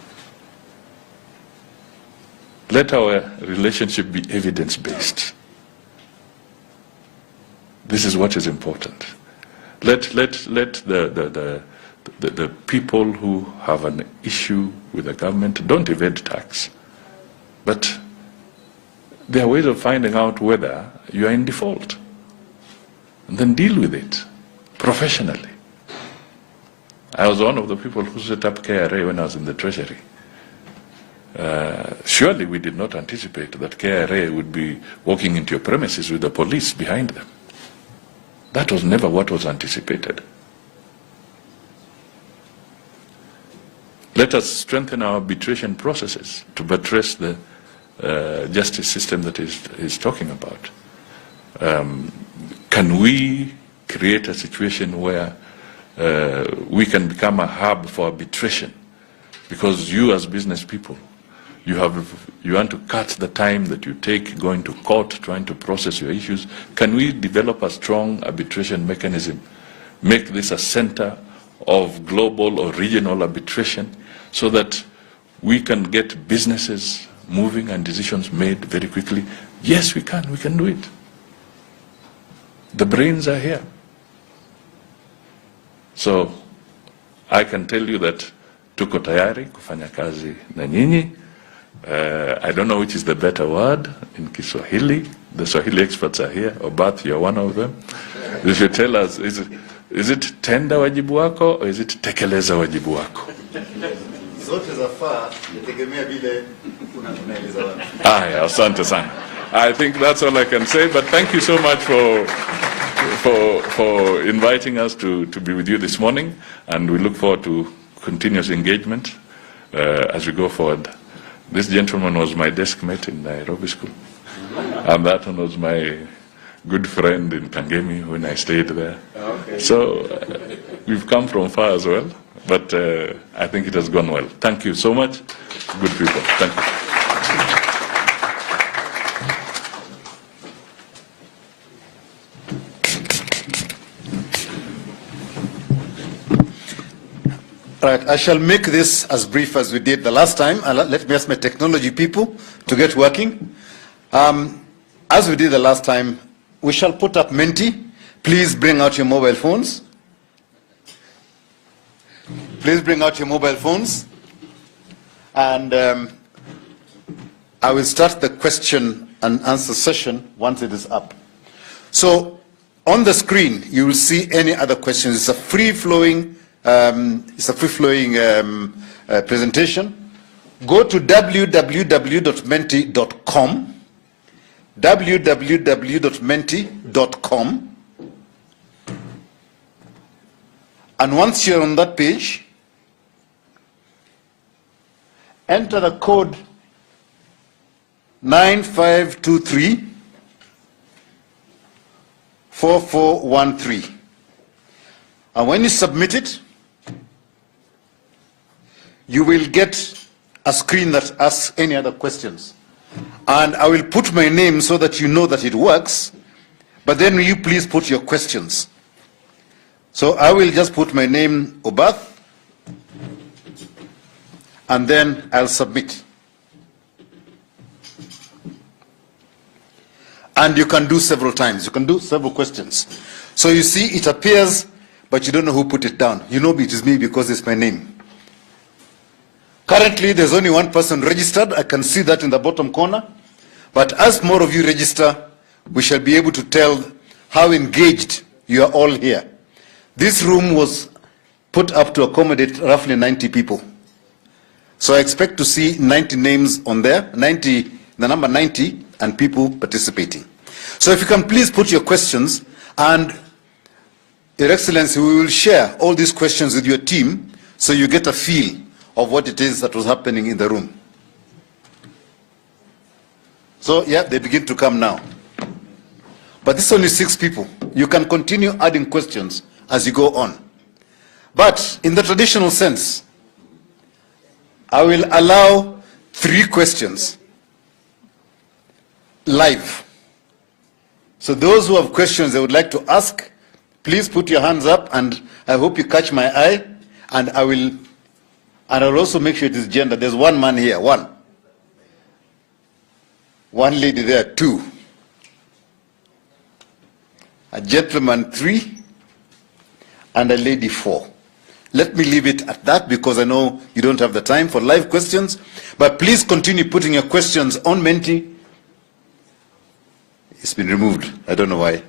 Let our relationship be evidence-based. This is what is important. Let the people who have an issue with the government don't evade tax, but there are ways of finding out whether you are in default, and then deal with it professionally. I was one of the people who set up KRA when I was in the Treasury. Surely we did not anticipate that KRA would be walking into your premises with the police behind them. That was never what was anticipated. Let us strengthen our arbitration processes to buttress the justice system that he's talking about. Can we create a situation where we can become a hub for arbitration, because you as business people, you want to cut the time that you take going to court, trying to process your issues. Can we develop a strong arbitration mechanism, make this a center of global or regional arbitration, so that we can get businesses moving and decisions made very quickly? Yes, we can do it. The brains are here. So I can tell you that tuko tayari kufanya kazi na nyinyi. I don't know which is the better word in Kiswahili. The Swahili experts are here. Obath, you're one of them. You should tell us, is it tenda wajibu wako or is it tekeleza wajibu wako? Zote zafaa, yategemea vile unaeleza watu. Yeah, asante sana. I think that's all I can say, but thank you so much for inviting us to be with you this morning, and we look forward to continuous engagement as we go forward. This gentleman was my desk mate in Nairobi school, and that one was my good friend in Kangemi when I stayed there. Okay. So we've come from far as well, but I think it has gone well. Thank you so much, good people. Thank you. Right, I shall make this as brief as we did the last time. Let me ask my technology people to get working. As we did the last time, we shall put up Menti. Please bring out your mobile phones. Please bring out your mobile phones. And I will start the question and answer session once it is up. So on the screen, you will see any other questions. It's a free-flowing presentation. Go to www.menti.com, www.menti.com, and once you're on that page, enter the code 9523-4413. And when you submit it, you will get a screen that asks any other questions. And I will put my name so that you know that it works, but then will you please put your questions. So I will just put my name, Obath, and then I'll submit. And you can do several times. You can do several questions. So you see it appears, but you don't know who put it down. You know it is me because it's my name. Currently, there's only one person registered. I can see that in the bottom corner. But as more of you register, we shall be able to tell how engaged you are all here. This room was put up to accommodate roughly 90 people. So I expect to see 90 names on there, the number 90, and people participating. So if you can please put your questions, and Your Excellency, we will share all these questions with your team so you get a feel of what it is that was happening in the room. So, yeah, they begin to come now. But this is only 6 people. You can continue adding questions as you go on. But in the traditional sense, I will allow 3 questions live. So those who have questions they would like to ask, please put your hands up, and I hope you catch my eye, and I'll also make sure it is gender. There's one man here, one lady there, 2, a gentleman 3, and a lady 4. Let me leave it at that because I know you don't have the time for live questions, but please continue putting your questions on Menti. It's been removed, I don't know why.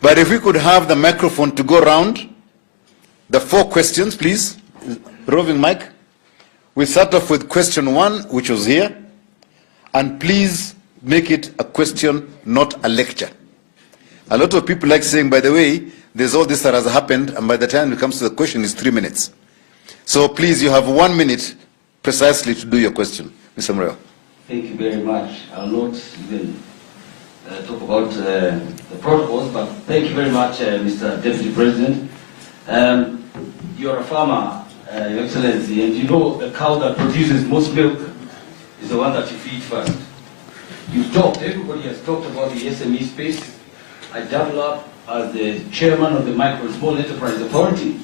But if we could have the microphone to go around, the 4 questions, please. Roving mic. We start off with question 1, which was here. And please make it a question, not a lecture. A lot of people like saying, by the way, there's all this that has happened, and by the time it comes to the question, it's 3 minutes. So please, you have 1 minute precisely to do your question. Mr. Mreo. Thank you very much. I'll not even talk about the protocols, but thank you very much, Mr. Deputy President. You're a farmer, Your Excellency, and you know the cow that produces most milk is the one that you feed first. You've talked, everybody has talked about the SME space. I double up as the chairman of the Micro and Small Enterprise Authority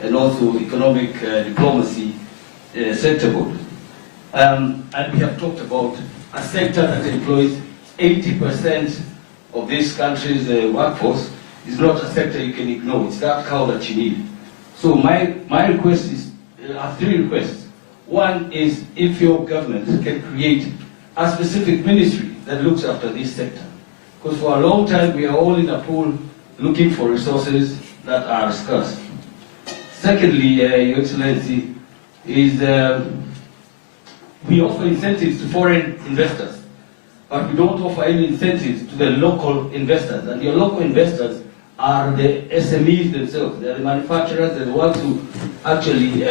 and also Economic Diplomacy Sector Board. And we have talked about a sector that employs 80% of this country's workforce. Is not a sector you can ignore. It's that cow that you need. So my request is, I have 3 requests. One is if your government can create a specific ministry that looks after this sector. Because for a long time we are all in a pool looking for resources that are scarce. Secondly, Your Excellency, is we offer incentives to foreign investors, but we don't offer any incentives to the local investors. And your local investors are the SMEs themselves. They are the manufacturers, they're the ones who actually...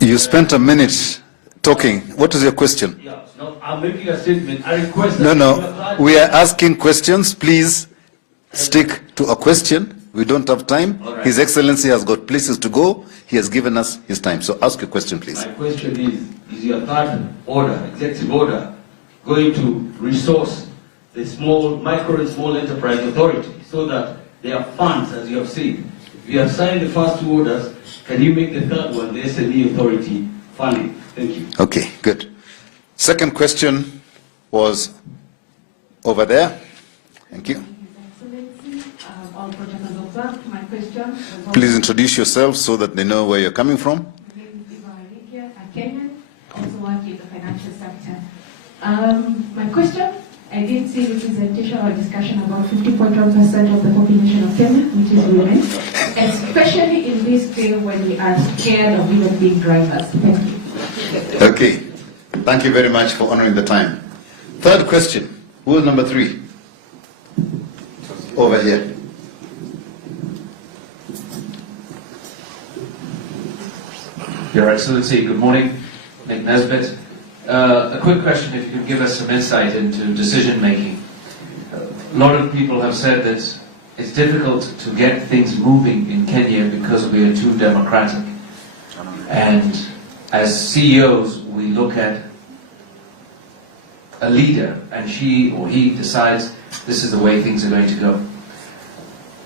You spent a minute talking. What is your question? Yeah, no, I'm making a statement. I request No, that... no. We are asking questions. Please stick to a question. We don't have time. Right. His Excellency has got places to go. He has given us his time. So ask your question, please. My question is your third order, executive order, going to resource the micro and small enterprise authority so that there are funds, as you have said? If you have signed the first 2 orders, can you make the third one, the SME authority, funding? Thank you. Okay, good. Second question was over there. Thank you. All protocols observed. My question. Please introduce yourself so that they know where you're coming from. My name is Eva, a Kenyan, also work in the financial sector. My question, I did see representation or discussion about 50.1% of the population of Kenya, which is women, especially in this day when we are scared of even being drivers. Thank you. Okay. Thank you very much for honoring the time. Third question. Who is number 3? Over here. Your Excellency, good morning. Nick Nesbitt. A quick question, if you could give us some insight into decision making. A lot of people have said that it's difficult to get things moving in Kenya because we are too democratic. And as CEOs, we look at a leader and she or he decides this is the way things are going to go.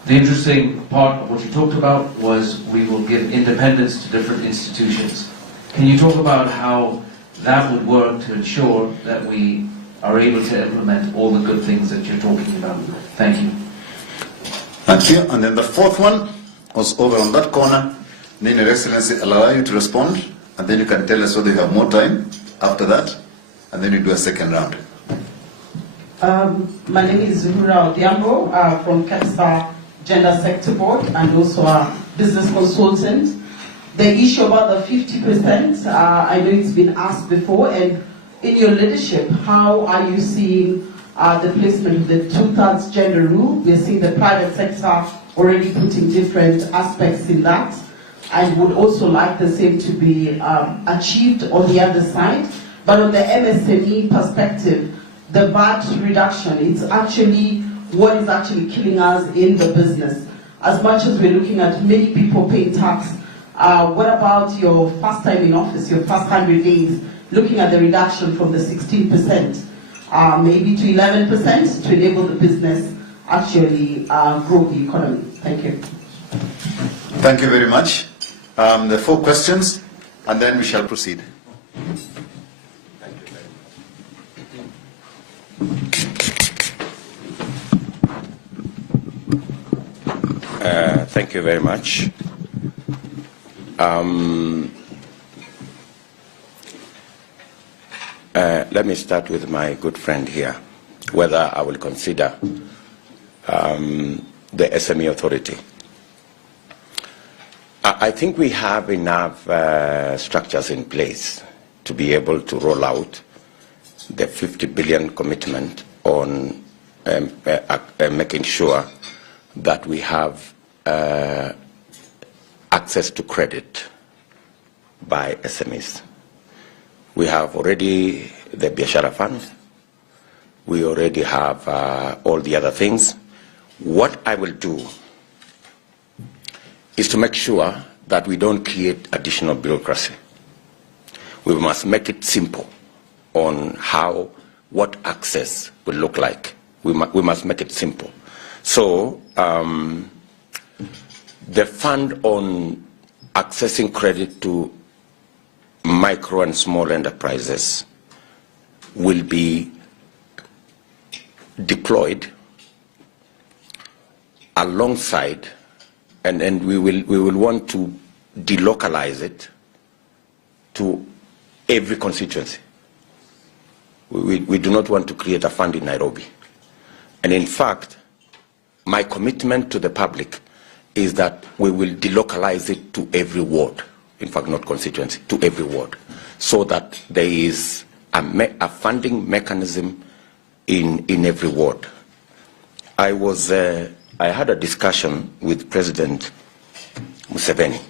The interesting part of what you talked about was we will give independence to different institutions. Can you talk about how that would work to ensure that we are able to implement all the good things that you're talking about? Thank you. Thank you. And then the fourth one was over on that corner. Then Your Excellency allow you to respond, and then you can tell us whether you have more time after that, and then you do a second round. My name is Zuhura Odhiambo from Kepsa Gender Sector Board and also a business consultant. The issue about the 50%, I know it's been asked before, and in your leadership, how are you seeing the placement of the 2/3 gender rule? We're seeing the private sector already putting different aspects in that, and would also like the same to be achieved on the other side. But on the MSME perspective, the VAT reduction, it's actually what is actually killing us in the business. As much as we're looking at many people paying tax, what about your first time in office, your first 100 days, looking at the reduction from the 16%, maybe to 11% to enable the business actually grow the economy? Thank you. Thank you very much. There are 4 questions, and then we shall proceed. Thank you very much. Let me start with my good friend here, whether I will consider the SME authority. I think we have enough structures in place to be able to roll out the 50 billion commitment on making sure that we have access to credit by SMEs. We have already the Biashara Fund. We already have all the other things. What I will do is to make sure that we don't create additional bureaucracy. We must make it simple on what access will look like. We must make it simple. So the fund on accessing credit to micro and small enterprises will be deployed alongside, and we will want to delocalize it to every constituency. We do not want to create a fund in Nairobi. And in fact, my commitment to the public is that we will delocalize it to every ward, in fact not constituency, to every ward, so that there is a funding mechanism in every ward. I had a discussion with President Museveni,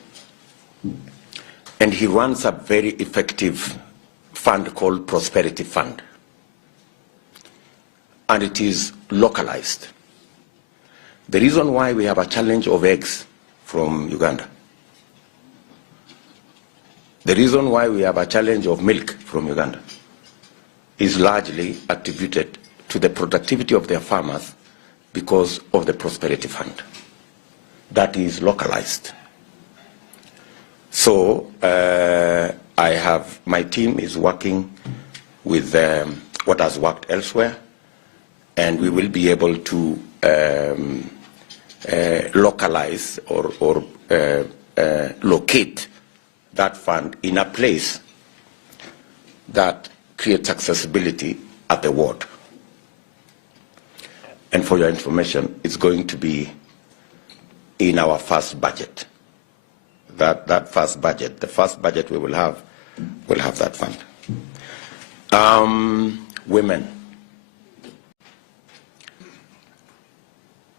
and he runs a very effective fund called Prosperity Fund, and it is localized. The reason why we have a challenge of eggs from Uganda, the reason why we have a challenge of milk from Uganda is largely attributed to the productivity of their farmers because of the Prosperity Fund. That is localized. So my team is working with what has worked elsewhere, and we will be able to localize or locate that fund in a place that creates accessibility at the ward. And for your information, it's going to be in our first budget. That first budget, the first budget we will have that fund. Women.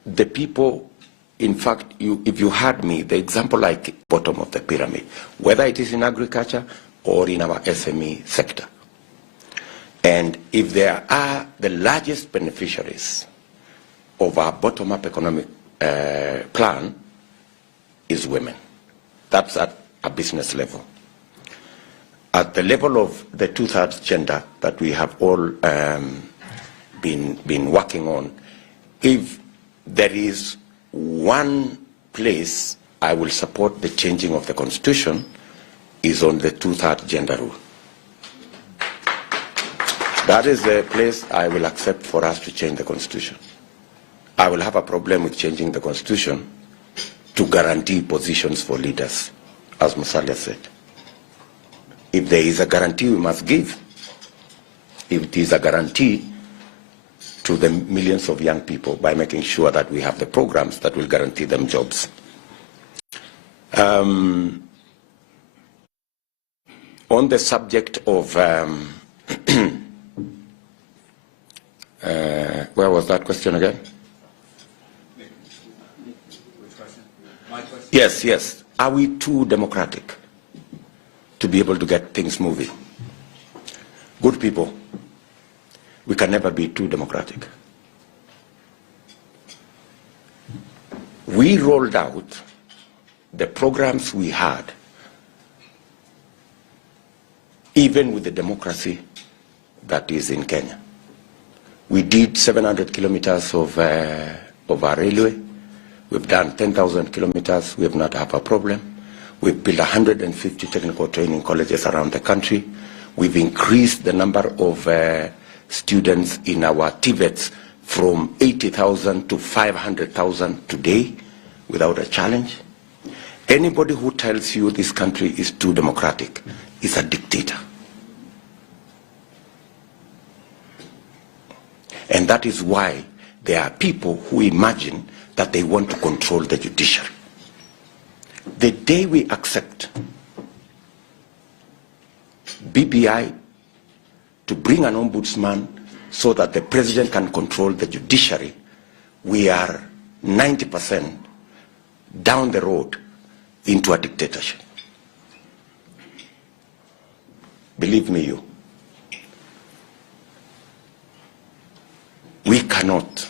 The people, in fact, if you had me, the example like bottom of the pyramid, whether it is in agriculture or in our SME sector. And if there are the largest beneficiaries of our bottom-up economic plan is women. That's at a business level. At the level of the two-thirds gender that we have all been working on, if there is one place I will support the changing of the Constitution is on the two-thirds gender rule. That is the place I will accept for us to change the Constitution. I will have a problem with changing the Constitution to guarantee positions for leaders, as Musalia said. If there is a guarantee we must give, if it is a guarantee to the millions of young people by making sure that we have the programs that will guarantee them jobs. On the subject of, where was that question again? Yes. Are we too democratic to be able to get things moving? Good people, we can never be too democratic. We rolled out the programs we had, even with the democracy that is in Kenya. We did 700 kilometers of our railway. We've done 10,000 kilometers. We have not had a problem. We've built 150 technical training colleges around the country. We've increased the number of students in our TVETs from 80,000 to 500,000 today without a challenge. Anybody who tells you this country is too democratic is a dictator. And that is why there are people who imagine that they want to control the judiciary. The day we accept BBI to bring an ombudsman so that the president can control the judiciary, we are 90% down the road into a dictatorship. Believe me, we cannot